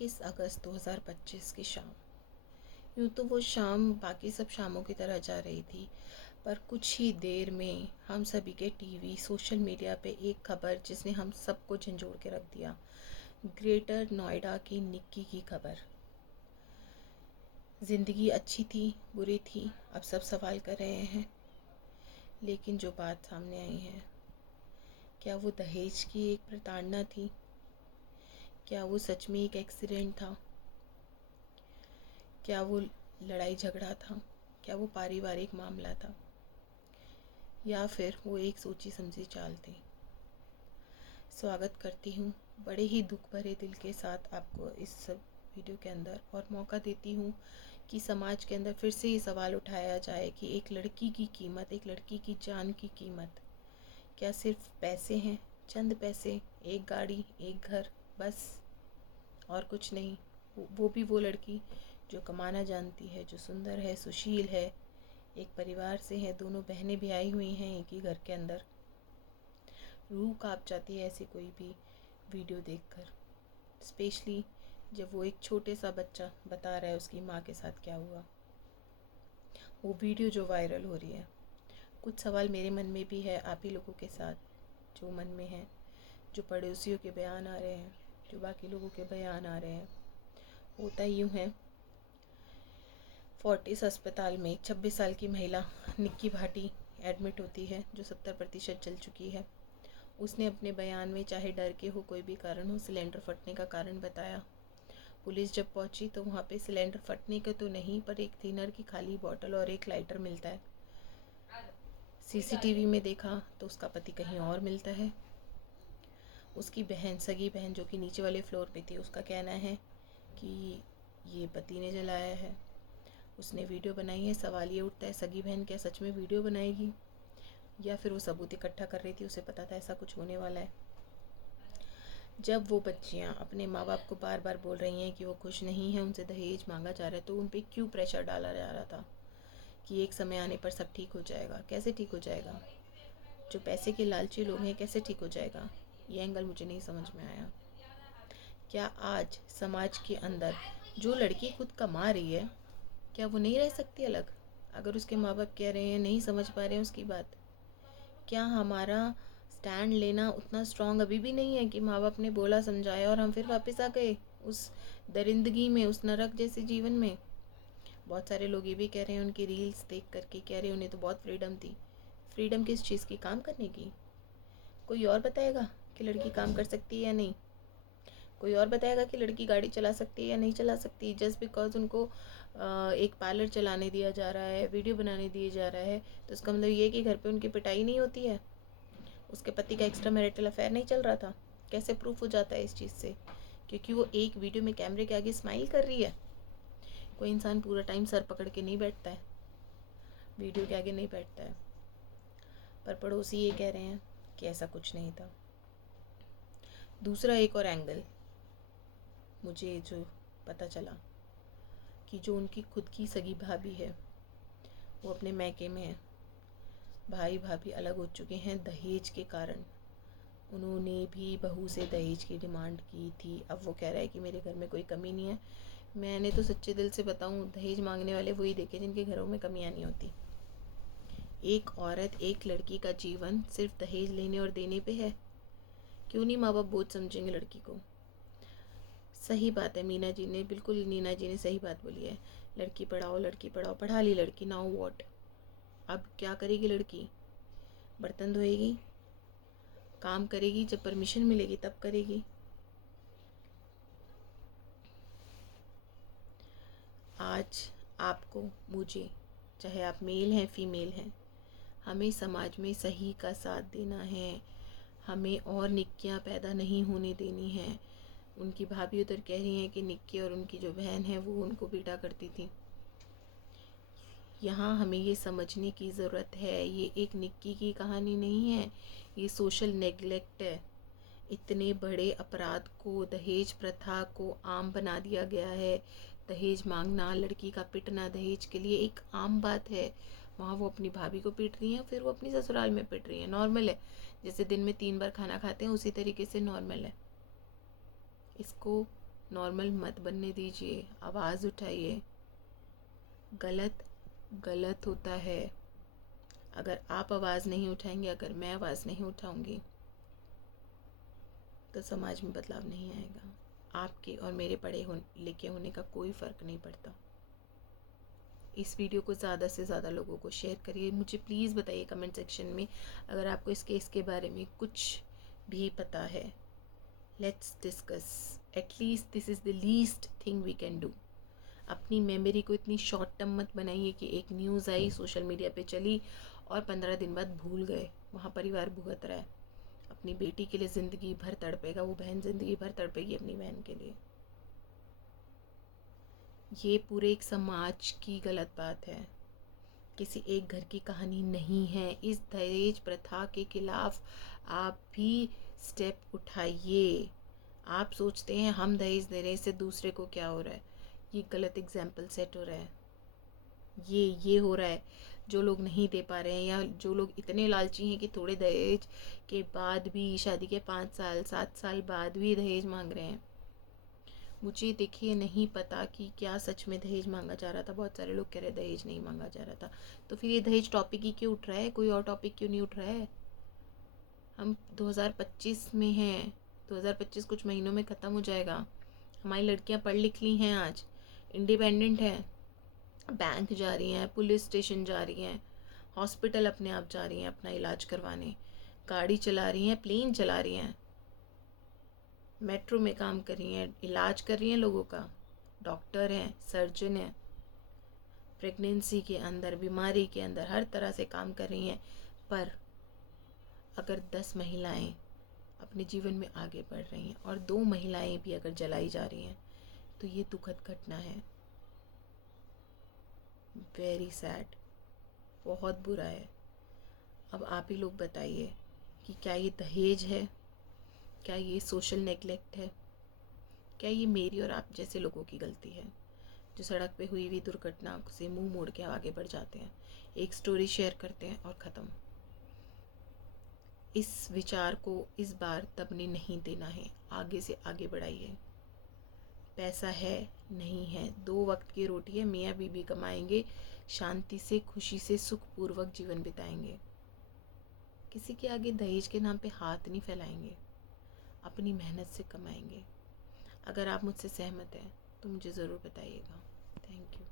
21 अगस्त 2025 की शाम। यूँ तो वो शाम बाकी सब शामों की तरह जा रही थी, पर कुछ ही देर में हम सभी के टीवी सोशल मीडिया पे एक खबर जिसने हम सबको झंझोड़ के रख दिया। ग्रेटर नोएडा की निक्की की खबर। ज़िंदगी अच्छी थी, बुरी थी, अब सब सवाल कर रहे हैं। लेकिन जो बात सामने आई है, क्या वो दहेज की एक प्रताड़ना थी? क्या वो सच में एक एक्सीडेंट था? क्या वो लड़ाई झगड़ा था? क्या वो पारिवारिक मामला था, या फिर वो एक सोची समझी चाल थी? स्वागत करती हूँ बड़े ही दुख भरे दिल के साथ आपको इस सब वीडियो के अंदर, और मौका देती हूँ कि समाज के अंदर फिर से ये सवाल उठाया जाए कि एक लड़की की कीमत, एक लड़की की जान की कीमत क्या सिर्फ पैसे हैं? चंद पैसे, एक गाड़ी, एक घर, बस, और कुछ नहीं। वो भी वो लड़की जो कमाना जानती है, जो सुंदर है, सुशील है, एक परिवार से है, दोनों बहनें भी आई हुई हैं एक ही घर के अंदर। रूह कांप जाती है ऐसी कोई भी वीडियो देखकर, स्पेशली जब वो एक छोटे सा बच्चा बता रहा है उसकी माँ के साथ क्या हुआ। वो वीडियो जो वायरल हो रही है, कुछ सवाल मेरे मन में भी है, आप ही लोगों के साथ जो मन में है, जो पड़ोसियों के बयान आ रहे हैं, जो बाकी लोगों के बयान आ रहे हैं। होता यूँ है, फोर्टिस अस्पताल में एक 26 साल की महिला निक्की भाटी एडमिट होती है, जो 70% चल चुकी है। उसने अपने बयान में, चाहे डर के हो, कोई भी कारण हो, सिलेंडर फटने का कारण बताया। पुलिस जब पहुंची तो वहाँ पे सिलेंडर फटने का तो नहीं, पर एक थिनर की खाली बोतल और एक लाइटर मिलता है। सीसीटीवी में देखा तो उसका पति कहीं और मिलता है। उसकी बहन, सगी बहन जो कि नीचे वाले फ्लोर पे थी, उसका कहना है कि ये पति ने जलाया है, उसने वीडियो बनाई है। सवाल ये उठता है, सगी बहन क्या सच में वीडियो बनाएगी, या फिर वो सबूत इकट्ठा कर रही थी, उसे पता था ऐसा कुछ होने वाला है। जब वो बच्चियाँ अपने माँ बाप को बार बार बोल रही हैं कि वो खुश नहीं हैं, उनसे दहेज मांगा जा रहा है, तो उन पर क्यों प्रेशर डाला जा रहा था कि एक समय आने पर सब ठीक हो जाएगा? कैसे ठीक हो जाएगा? जो पैसे के लालची लोग हैं, कैसे ठीक हो जाएगा? ये एंगल मुझे नहीं समझ में आया। क्या आज समाज के अंदर जो लड़की खुद कमा रही है, क्या वो नहीं रह सकती अलग? अगर उसके माँ बाप कह रहे हैं, नहीं समझ पा रहे हैं उसकी बात, क्या हमारा स्टैंड लेना उतना स्ट्रॉन्ग अभी भी नहीं है कि माँ बाप ने बोला, समझाया और हम फिर वापस आ गए उस दरिंदगी में, उस नरक जैसे जीवन में? बहुत सारे लोग ये भी कह रहे हैं, उनकी रील्स देख करके कह रहे हैं उन्हें तो बहुत फ्रीडम थी। फ्रीडम किस चीज़ की? काम करने की? कोई और बताएगा कि लड़की काम कर सकती है या नहीं? कोई और बताएगा कि लड़की गाड़ी चला सकती है या नहीं चला सकती? जस्ट बिकॉज उनको एक पार्लर चलाने दिया जा रहा है, वीडियो बनाने दिए जा रहा है, तो इसका मतलब ये कि घर पे उनकी पिटाई नहीं होती है? उसके पति का एक्स्ट्रा मैरिटल अफेयर नहीं चल रहा था? कैसे प्रूफ हो जाता है इस चीज़ से? क्योंकि वो एक वीडियो में कैमरे के आगे स्माइल कर रही है। कोई इंसान पूरा टाइम सर पकड़ के नहीं बैठता है, वीडियो के आगे नहीं बैठता है। पर पड़ोसी ये कह रहे हैं कि ऐसा कुछ नहीं था। दूसरा एक और एंगल मुझे जो पता चला कि जो उनकी खुद की सगी भाभी है, वो अपने मैके में है। भाई भाभी अलग हो चुके हैं दहेज के कारण। उन्होंने भी बहू से दहेज की डिमांड की थी। अब वो कह रहा है कि मेरे घर में कोई कमी नहीं है। मैंने तो सच्चे दिल से बताऊं, दहेज मांगने वाले वही देखे जिनके घरों में कमियां नहीं होती। एक औरत, एक लड़की का जीवन सिर्फ दहेज लेने और देने पे है? क्यों नहीं माँ बाप बोझ समझेंगे लड़की को? सही बात है, मीना जी ने, बिल्कुल नीना जी ने सही बात बोली है। लड़की पढ़ाओ, लड़की पढ़ाओ। पढ़ा ली लड़की, नाउ व्हाट? अब क्या करेगी लड़की? बर्तन धोएगी, काम करेगी, जब परमिशन मिलेगी तब करेगी। आज आपको, मुझे, चाहे आप मेल हैं फीमेल हैं, हमें समाज में सही का साथ देना है। हमें और निक्कियां पैदा नहीं होने देनी है। उनकी भाभी उधर कह रही हैं कि निक्की और उनकी जो बहन है वो उनको पीटा करती थी। यहाँ हमें ये समझने की ज़रूरत है, ये एक निक्की की कहानी नहीं है, ये सोशल नेग्लेक्ट है। इतने बड़े अपराध को, दहेज प्रथा को आम बना दिया गया है। दहेज मांगना, लड़की का पिटना दहेज के लिए एक आम बात है। वहाँ वो अपनी भाभी को पीट रही हैं, फिर वो अपनी ससुराल में पीट रही हैं। नॉर्मल है, जैसे दिन में 3 बार खाना खाते हैं उसी तरीके से नॉर्मल है। इसको नॉर्मल मत बनने दीजिए, आवाज़ उठाइए। गलत गलत होता है। अगर आप आवाज़ नहीं उठाएंगे, अगर मैं आवाज़ नहीं उठाऊंगी, तो समाज में बदलाव नहीं आएगा। आपके और मेरे पढ़े लिखे होने का कोई फ़र्क नहीं पड़ता। इस वीडियो को ज़्यादा से ज़्यादा लोगों को शेयर करिए। मुझे प्लीज़ बताइए कमेंट सेक्शन में अगर आपको इस केस के बारे में कुछ भी पता है। Let's discuss. At least this is the least thing we can do. अपनी मेमोरी को इतनी शॉर्ट टर्म मत बनाइए कि एक न्यूज़ आई, सोशल मीडिया पे चली और 15 दिन बाद भूल गए। वहाँ परिवार भुगत रहा है। अपनी बेटी के लिए ज़िंदगी भर तड़पेगा, वो बहन ज़िंदगी भर तड़पेगी अपनी बहन के लिए। ये पूरे एक समाज की गलत बात है, किसी एक घर की कहानी नहीं है। इस दहेज प्रथा के खिलाफ आप भी स्टेप उठाइए। आप सोचते हैं हम दहेज दे रहे हैं, इससे दूसरे को क्या हो रहा है। ये गलत एग्जाम्पल सेट हो रहा है। ये हो रहा है। जो लोग नहीं दे पा रहे हैं या जो लोग इतने लालची हैं कि थोड़े दहेज के बाद भी, शादी के 5 साल 7 साल बाद भी दहेज मांग रहे हैं। मुझे देखिए नहीं पता कि क्या सच में दहेज मांगा जा रहा था। बहुत सारे लोग कह रहे दहेज नहीं मांगा जा रहा था। तो फिर ये दहेज टॉपिक ही क्यों उठ रहा है, कोई और टॉपिक क्यों नहीं उठ रहा है। हम 2025 में हैं। 2025 कुछ महीनों में ख़त्म हो जाएगा। हमारी लड़कियां पढ़ लिख ली हैं, आज इंडिपेंडेंट हैं, बैंक जा रही हैं, पुलिस स्टेशन जा रही हैं, हॉस्पिटल अपने आप जा रही हैं अपना इलाज करवाने, गाड़ी चला रही हैं, प्लेन चला रही हैं, मेट्रो में काम कर रही हैं, इलाज कर रही हैं लोगों का, डॉक्टर हैं, सर्जन हैं, प्रेगनेंसी के अंदर, बीमारी के अंदर हर तरह से काम कर रही हैं। पर अगर 10 महिलाएं अपने जीवन में आगे बढ़ रही हैं और 2 महिलाएं भी अगर जलाई जा रही हैं, तो ये दुखद घटना है। वेरी सैड, बहुत बुरा है। अब आप ही लोग बताइए कि क्या ये दहेज है, क्या ये सोशल नेगलेक्ट है, क्या ये मेरी और आप जैसे लोगों की गलती है जो सड़क पे हुई हुई दुर्घटना से मुंह मोड़ के आगे बढ़ जाते हैं, एक स्टोरी शेयर करते हैं और ख़त्म। इस विचार को इस बार दबने नहीं देना है, आगे से आगे बढ़ाइए। पैसा है नहीं है, 2 वक्त की रोटी है, मियाँ बीबी कमाएंगे, शांति से खुशी से सुखपूर्वक जीवन बिताएंगे। किसी के आगे दहेज के नाम पे हाथ नहीं फैलाएंगे, अपनी मेहनत से कमाएंगे। अगर आप मुझसे सहमत हैं तो मुझे ज़रूर बताइएगा। Thank you.